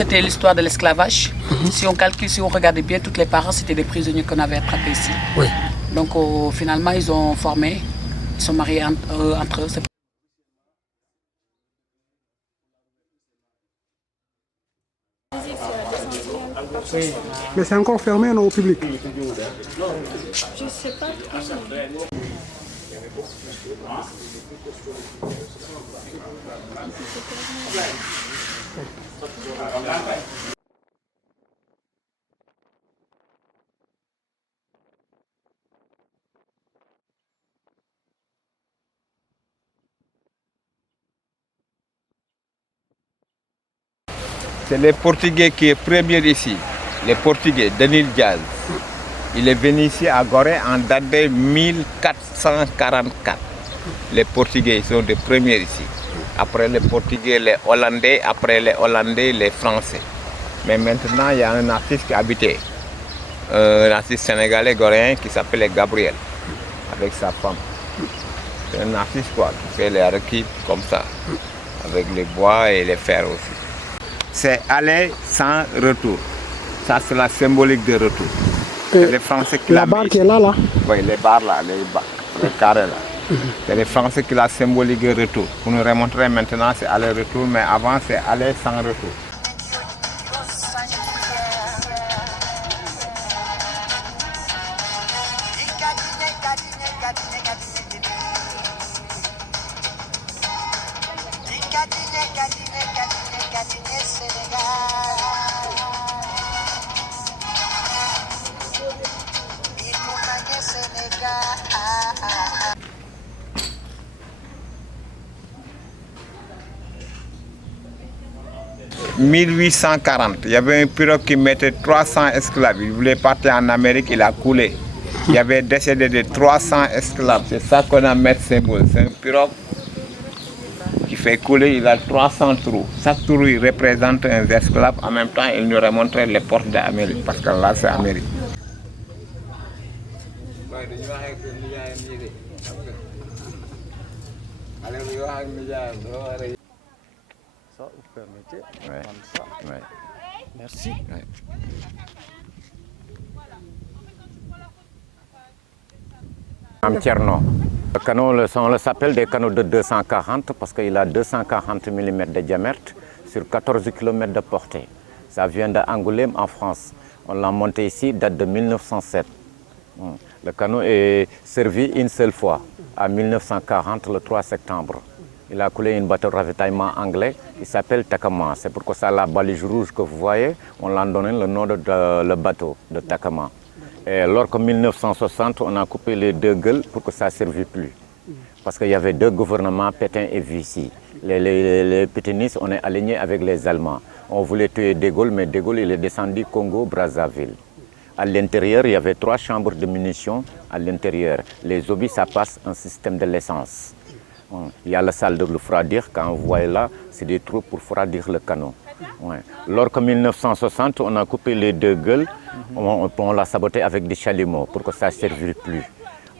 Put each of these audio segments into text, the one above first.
C'était l'histoire de l'esclavage. Si on calcule, si on regardait bien, toutes les parents, c'était des prisonniers qu'on avait attrapés ici. Oui. Donc finalement, ils ont formé, ils sont mariés entre eux. Oui. Mais c'est encore fermé non, au public? Je ne sais pas trop. C'est les Portugais qui est premier ici. Les Portugais, Daniel Diaz. Il est venu ici à Gorée en date de 1444. Les Portugais sont les premiers ici. Après les Portugais, les Hollandais. Après les Hollandais, les Français. Mais maintenant, il y a un artiste qui habitait. Un artiste sénégalais goréen qui s'appelle Gabriel. Avec sa femme. C'est un artiste quoi, qui fait les requis comme ça. Avec les bois et les fers aussi. C'est aller sans retour. Ça, c'est la symbolique de retour. Les Français qui la barre qui est là, là. Oui, les barres là, les carrés là. C'est les Français qui la symbolique de retour. Pour nous remontrer maintenant, c'est aller-retour, mais avant, c'est aller sans retour. En 1840, il y avait un pirogue qui mettait 300 esclaves. Il voulait partir en Amérique, il a coulé. Il y avait décédé de 300 esclaves. C'est ça qu'on a mis symbole. C'est un pirogue qui fait couler, il a 300 trous. Chaque trou il représente un esclave. En même temps, il nous remontrait les portes d'Amérique, parce que là, c'est Amérique. Ça, vous permettez de Ouais. prendre ça. Ouais. Merci. Ouais. Tcherno. Le canon, on s'appelle des canaux de 240 parce qu'il a 240 mm de diamètre sur 14 km de portée. Ça vient d'Angoulême en France. On l'a monté ici, date de 1907. Le canot est servi une seule fois, en 1940, le 3 septembre. Il a coulé une bateau de ravitaillement anglais, il s'appelle Takama. C'est pourquoi ça, la balise rouge que vous voyez, on l'a donné le nom de le bateau de Takama. Et lors qu'en 1960, on a coupé les deux gueules pour que ça ne serve plus. Parce qu'il y avait deux gouvernements, Pétain et Vichy. Les pétainistes, on est alignés avec les Allemands. On voulait tuer De Gaulle, mais De Gaulle il est descendu Congo-Brazzaville. À l'intérieur, il y avait 3 chambres de munitions à l'intérieur. Les obus, ça passe un système de l'essence. Il y a la salle de refroidir, quand vous voyez là, c'est des trous pour refroidir le canon. Ouais. Lors qu'en 1960, on a coupé les deux gueules, on l'a saboté avec des chalumeaux pour que ça ne serve plus.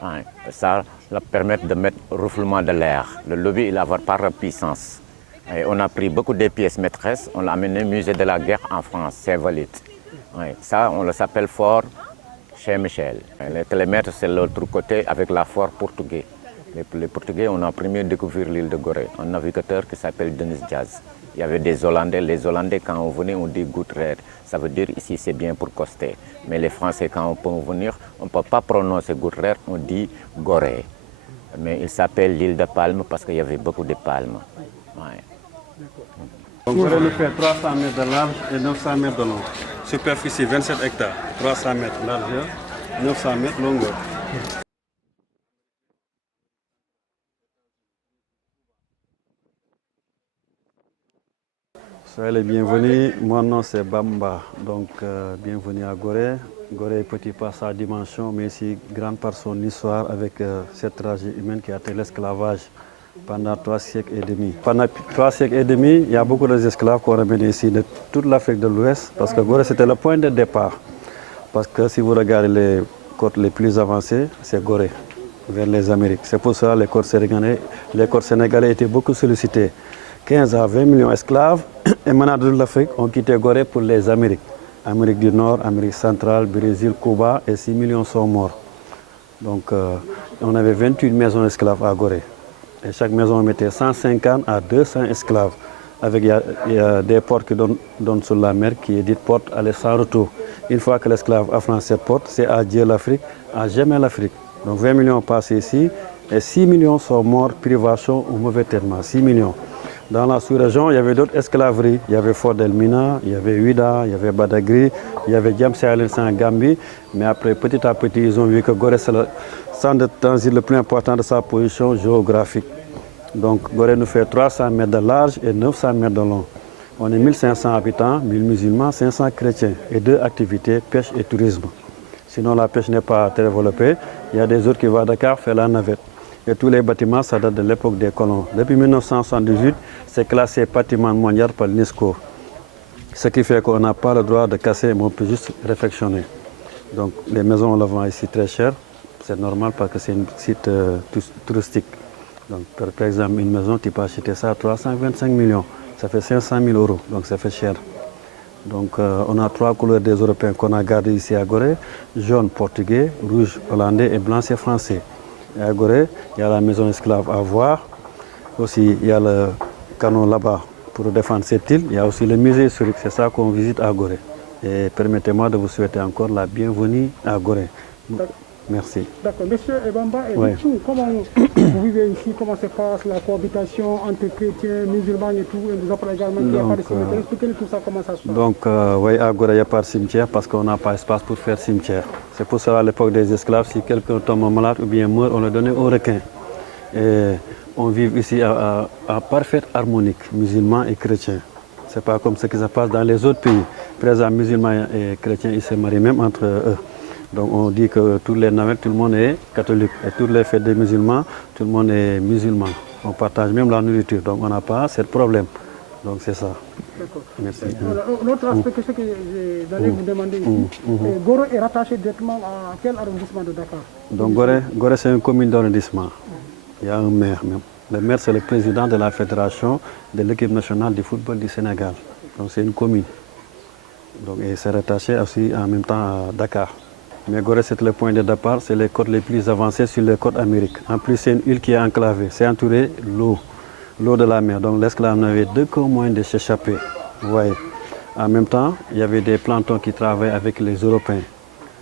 Ouais. Ça permet de mettre refoulement de l'air. Le lobby, il va par puissance. Et on a pris beaucoup de pièces maîtresses, on l'a amené au musée de la guerre en France, c'est valide. Ouais. Ça, on le s'appelle fort chez Michel. Les télémètres, c'est l'autre côté avec la fort portugais. Les Portugais, on a premier découvert l'île de Gorée, un navigateur qui s'appelle Denis Diaz. Il y avait des Hollandais. Les Hollandais, quand on venait, on dit Goutrer. Ça veut dire ici, c'est bien pour coster. Mais les Français, quand on peut venir, on ne peut pas prononcer Goutrer, on dit Gorée. Mais il s'appelle l'île de Palme parce qu'il y avait beaucoup de palmes. Ouais. Donc, Gorée nous fait 300 mètres de large et 900 mètres de long. Superficie 27 hectares, 300 mètres largeur, 900 mètres longueur. Soyez les bienvenus, mon nom c'est Bamba, donc bienvenue à Gorée. Gorée est petit par sa dimension, mais aussi grande par son histoire avec cette tragédie humaine qui a été l'esclavage pendant 3 siècles et demi. Pendant 3 siècles et demi, il y a beaucoup d'esclaves qu'on ramène ici de toute l'Afrique de l'Ouest, parce que Gorée c'était le point de départ. Parce que si vous regardez les côtes les plus avancées, c'est Gorée, vers les Amériques. C'est pour ça que les côtes sénégalais étaient beaucoup sollicités. 15 à 20 millions d'esclaves émanant de l'Afrique ont quitté Gorée pour les Amériques. Amérique du Nord, Amérique centrale, Brésil, Cuba, et 6 millions sont morts. Donc on avait 28 maisons esclaves à Gorée. Et chaque maison mettait 150 à 200 esclaves. Avec il y a des portes qui donnent sur la mer, qui est dite porte aller sans retour. Une fois que l'esclave a franchi cette porte, c'est adieu l'Afrique, à jamais l'Afrique. Donc 20 millions passent ici, et 6 millions sont morts, privation ou mauvais traitement, 6 millions. Dans la sous-région, il y avait d'autres esclaveries. Il y avait Fort Delmina, il y avait Ouida, il y avait Badagry, il y avait Djamsé en Gambie. Mais après, petit à petit, ils ont vu que Gorée, c'est le centre de transit le plus important de sa position géographique. Donc Gorée nous fait 300 mètres de large et 900 mètres de long. On est 1500 habitants, 1000 musulmans, 500 chrétiens et 2 activités, pêche et tourisme. Sinon la pêche n'est pas très développée. Il y a des autres qui vont à Dakar faire la navette. Et tous les bâtiments, ça date de l'époque des colons. Depuis 1978, c'est classé patrimoine mondial par l'UNESCO. Ce qui fait qu'on n'a pas le droit de casser, mais on peut juste réfectionner. Donc les maisons, on les vend ici très cher. C'est normal parce que c'est un site touristique. Donc, par exemple, une maison, tu peux acheter ça à 325 millions. Ça fait 500 000 euros, donc ça fait cher. Donc, on a 3 couleurs des Européens qu'on a gardées ici à Gorée. Jaune portugais, rouge hollandais et blanc c'est français. Et à Gorée, il y a la maison esclave à voir. Aussi, il y a le canon là-bas pour défendre cette île. Il y a aussi le musée historique, c'est ça qu'on visite à Gorée. Et permettez-moi de vous souhaiter encore la bienvenue à Gorée. Merci. D'accord. Monsieur Ebamba, Oui. comment vous vivez ici? Comment se passe la cohabitation entre chrétiens, musulmans et tout? Et nous apprenons également qu'il n'y a pas de cimetière. Expliquez-nous tout ça, comment ça se passe. Donc, oui, à Gorée, il n'y a pas de cimetière parce qu'on n'a pas d'espace pour faire cimetière. C'est pour cela, à l'époque des esclaves, si quelqu'un tombe malade ou bien meurt, on le donnait aux requins. Et on vit ici à parfaite harmonie, musulmans et chrétiens. Ce n'est pas comme ce qui se passe dans les autres pays. Par exemple, musulmans et chrétiens, ils se marient même entre eux. Donc on dit que tous les Noëls, tout le monde est catholique. Et toutes les fêtes des musulmans, tout le monde est musulman. On partage même la nourriture. Donc on n'a pas ce problème. Donc c'est ça. D'accord. Merci. L'autre aspect que j'allais vous demander ici, Gorée est rattaché directement à quel arrondissement de Dakar? Donc Gorée c'est une commune d'arrondissement. Il y a un maire même. Le maire c'est le président de la fédération de l'équipe nationale de football du Sénégal. Donc c'est une commune. Donc, et c'est rattaché aussi en même temps à Dakar. Mais Gorée, c'est le point de départ, c'est les côtes les plus avancées sur les côtes Amérique. En plus, c'est une île qui est enclavée, c'est entouré l'eau de la mer. Donc l'esclave n'avait qu'un moyen de s'échapper. Ouais. En même temps, il y avait des plantons qui travaillaient avec les Européens.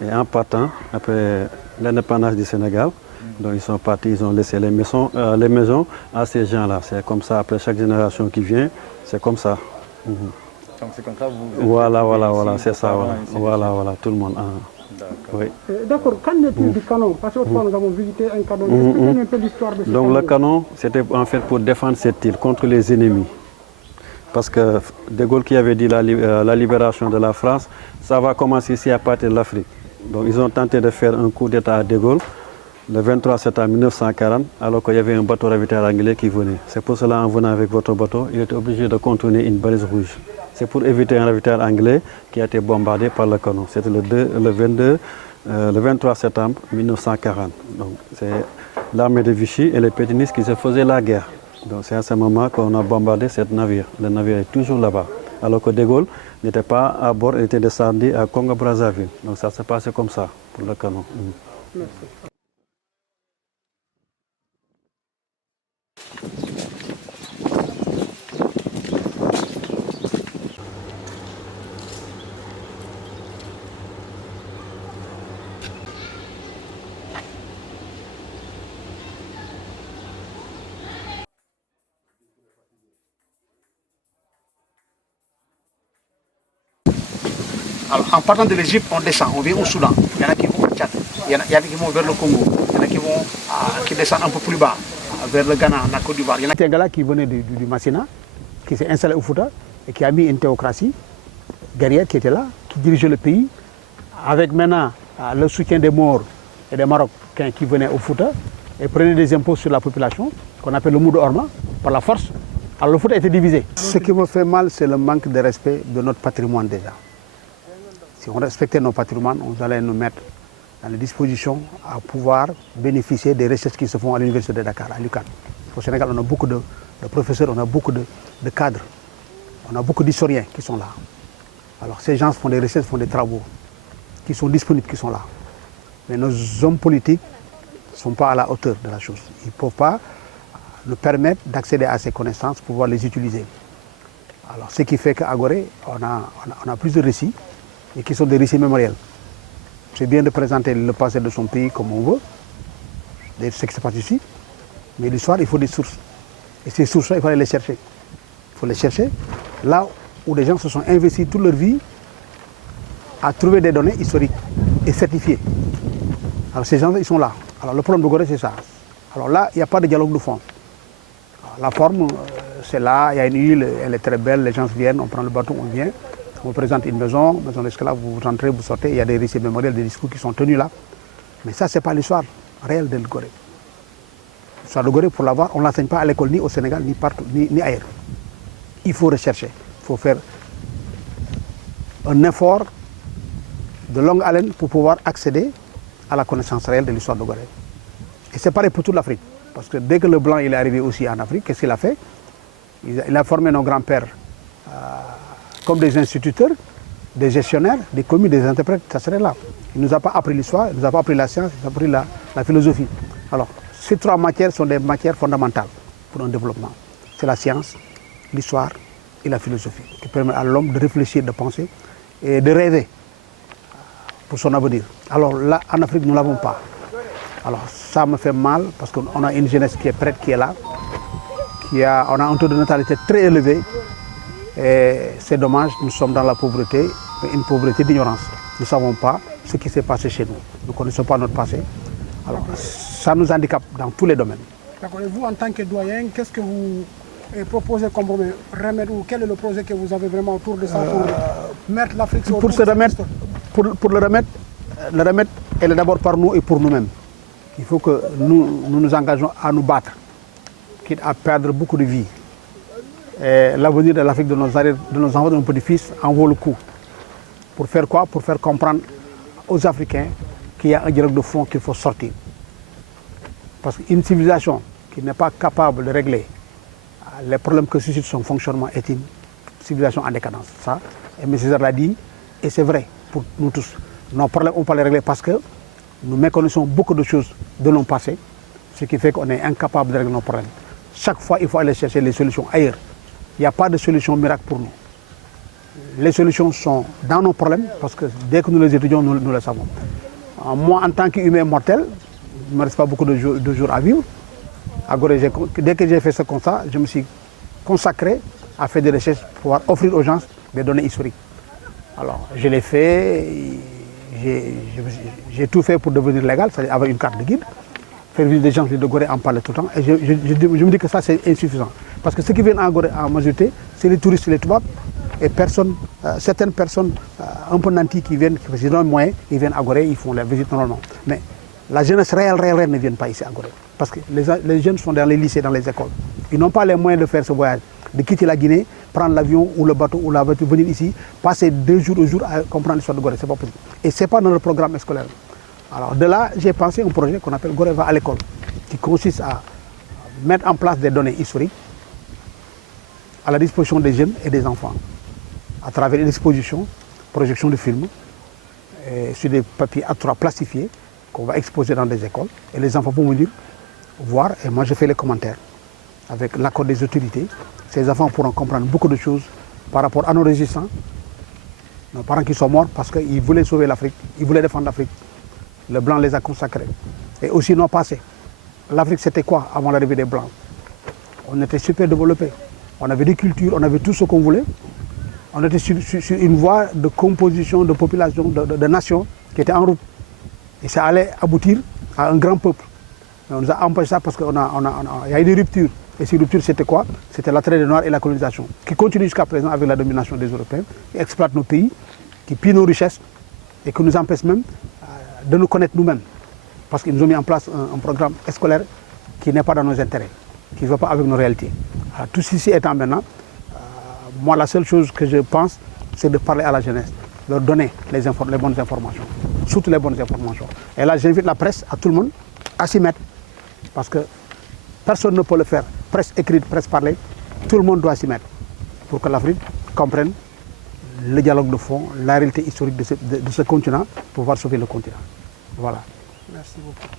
Et en partant, après l'indépendance du Sénégal, donc ils sont partis, ils ont laissé les maisons à ces gens-là. C'est comme ça, après chaque génération qui vient, c'est comme ça. Donc c'est comme ça vous Voilà, c'est ça, voilà, tout le monde. Oui. D'accord, qu'en est-il du canon? Parce que nous avons visité un canon. Expliquez-nous un peu l'histoire de ce canon. Donc le canon, c'était en fait pour défendre cette île contre les ennemis. Parce que De Gaulle qui avait dit la libération de la France, ça va commencer ici à partir de l'Afrique. Donc ils ont tenté de faire un coup d'État à De Gaulle le 23 septembre 1940, alors qu'il y avait un bateau ravitailleur anglais qui venait. C'est pour cela, en venant avec votre bateau, il était obligé de contourner une balise rouge. C'est pour éviter un ravitailleur anglais qui a été bombardé par le canon. C'était le 23 septembre 1940. Donc c'est l'armée de Vichy et les pétinistes qui se faisaient la guerre. Donc c'est à ce moment qu'on a bombardé ce navire. Le navire est toujours là-bas. Alors que De Gaulle n'était pas à bord, il était descendu à Congo-Brazzaville. Donc ça s'est passé comme ça pour le canon. Merci. Alors, en partant de l'Égypte, on descend, on vient au Soudan. Il y en a qui vont au Tchad, il y en a qui vont vers le Congo, il y en a qui descendent un peu plus bas, vers le Ghana, la Côte d'Ivoire. C'est un gars qui venait du Massina, qui s'est installé au Fouta et qui a mis une théocratie guerrière qui était là, qui dirigeait le pays, avec maintenant le soutien des Maures et des Marocains qui venaient au Fouta et prenaient des impôts sur la population, qu'on appelle le Moudou Orma, par la force. Alors le Fouta était divisé. Ce qui me fait mal, c'est le manque de respect de notre patrimoine déjà. Si on respectait nos patrimoines, on allait nous mettre dans les dispositions à pouvoir bénéficier des recherches qui se font à l'université de Dakar, à l'UQAM. Au Sénégal, on a beaucoup de professeurs, on a beaucoup de cadres On a beaucoup d'historiens qui sont là. Alors ces gens font des recherches, font des travaux, qui sont disponibles, qui sont là. Mais nos hommes politiques ne sont pas à la hauteur de la chose. Ils ne peuvent pas nous permettre d'accéder à ces connaissances pour pouvoir les utiliser. Alors ce qui fait qu'à Gorée, on a plusieurs récits, et qui sont des récits mémoriels. C'est bien de présenter le passé de son pays comme on veut, de ce qui se passe ici, mais l'histoire, il faut des sources. Et ces sources-là, il faut aller les chercher. Il faut les chercher là où les gens se sont investis toute leur vie à trouver des données historiques et certifiées. Alors ces gens, ils sont là. Alors le problème de Gorée, c'est ça. Alors là, il n'y a pas de dialogue de fond. Alors, la forme, c'est là, il y a une île, elle est très belle, les gens viennent, on prend le bateau, on vient, on vous présente une maison d'esclaves, vous rentrez, vous sortez, il y a des récits mémoriels, des discours qui sont tenus là. Mais ça, ce n'est pas l'histoire réelle de Gorée. L'histoire de Gorée, pour l'avoir, on ne l'enseigne pas à l'école, ni au Sénégal, ni partout, ni ailleurs. Il faut rechercher, il faut faire un effort de longue haleine pour pouvoir accéder à la connaissance réelle de l'histoire de Gorée. Et c'est pareil pour toute l'Afrique. Parce que dès que le blanc il est arrivé aussi en Afrique, qu'est-ce qu'il a fait? Il a formé nos grands-pères comme des instituteurs, des gestionnaires, des commis, des interprètes, ça serait là. Il ne nous a pas appris l'histoire, il ne nous a pas appris la science, il nous a appris la philosophie. Alors, ces trois matières sont des matières fondamentales pour un développement. C'est la science, l'histoire et la philosophie, qui permettent à l'homme de réfléchir, de penser et de rêver pour son avenir. Alors là, en Afrique, nous ne l'avons pas. Alors ça me fait mal parce qu'on a une jeunesse qui est prête, qui est là, on a un taux de natalité très élevé et c'est dommage, nous sommes dans la pauvreté, mais une pauvreté d'ignorance. Nous ne savons pas ce qui s'est passé chez nous, nous ne connaissons pas notre passé. Alors ça nous handicape dans tous les domaines. D'accord. Et vous, en tant que doyen, qu'est-ce que vous proposez comme remède ou quel est le projet que vous avez vraiment autour de ça pour mettre l'Afrique sur Pour le remède, elle est d'abord par nous et pour nous-mêmes. Il faut que nous engageons à nous battre, quitte à perdre beaucoup de vies. L'avenir de l'Afrique, de nos enfants, de nos petits-fils, en vaut le coup. Pour faire quoi? Pour faire comprendre aux Africains qu'il y a un dialogue de fond qu'il faut sortir. Parce qu'une civilisation qui n'est pas capable de régler les problèmes que suscite son fonctionnement est une civilisation en décadence. Ça, M. César l'a dit, et c'est vrai pour nous tous. Nos problèmes, on ne peut pas les régler parce que nous méconnaissons beaucoup de choses de nos passés, ce qui fait qu'on est incapable de régler nos problèmes. Chaque fois, il faut aller chercher les solutions ailleurs. Il n'y a pas de solution miracle pour nous. Les solutions sont dans nos problèmes, parce que dès que nous les étudions, nous les savons. Moi, en tant qu'humain mortel, il ne me reste pas beaucoup de jours à vivre. À Gorée, dès que j'ai fait ce constat, je me suis consacré à faire des recherches pour pouvoir offrir aux gens des données historiques. Alors, je l'ai fait, j'ai tout fait pour devenir légal, c'est-à-dire avoir une carte de guide, faire venir des gens de Gorée en parler tout le temps. Et je me dis que ça, c'est insuffisant. Parce que ceux qui viennent en Gorée en majorité, c'est les touristes, les Toubabs, et certaines personnes un peu nantis qui viennent, parce qu'ils ont un moyen, ils viennent à Gorée, ils font la visite normalement. Mais la jeunesse réelle ne vient pas ici à Gorée. Parce que les jeunes sont dans les lycées, dans les écoles. Ils n'ont pas les moyens de faire ce voyage, de quitter la Guinée, prendre l'avion ou le bateau ou la voiture, venir ici, passer 2 jours au jour à comprendre l'histoire de Gorée. Ce n'est pas possible. Et ce n'est pas dans le programme scolaire. Alors de là, j'ai pensé à un projet qu'on appelle Gorée va à l'école, qui consiste à mettre en place des données historiques à la disposition des jeunes et des enfants, à travers une exposition, projection de films, sur des papiers A3 plastifiés qu'on va exposer dans des écoles. Et les enfants vont venir voir, et moi je fais les commentaires. Avec l'accord des autorités, ces enfants pourront comprendre beaucoup de choses par rapport à nos résistants, nos parents qui sont morts parce qu'ils voulaient sauver l'Afrique, ils voulaient défendre l'Afrique. Le blanc les a consacrés. Et aussi nos passés. L'Afrique c'était quoi avant l'arrivée des blancs? On était super développés. On avait des cultures, on avait tout ce qu'on voulait. On était sur une voie de composition, de population, de nations qui était en route. Et ça allait aboutir à un grand peuple. Mais on nous a empêché ça parce qu'il y a eu des ruptures. Et ces ruptures, c'était quoi? C'était la traite des Noirs et la colonisation, qui continue jusqu'à présent avec la domination des Européens, qui exploitent nos pays, qui pillent nos richesses et qui nous empêchent même de nous connaître nous-mêmes. Parce qu'ils nous ont mis en place un programme scolaire qui n'est pas dans nos intérêts, qui ne va pas avec nos réalités. Alors, tout ceci étant maintenant, moi, la seule chose que je pense, c'est de parler à la jeunesse, leur donner les bonnes informations, surtout les bonnes informations. Et là, j'invite la presse, à tout le monde, à s'y mettre. Parce que personne ne peut le faire. Presse écrite, presse parlée, tout le monde doit s'y mettre pour que l'Afrique comprennent le dialogue de fond, la réalité historique de ce continent pour pouvoir sauver le continent. Voilà. Merci beaucoup.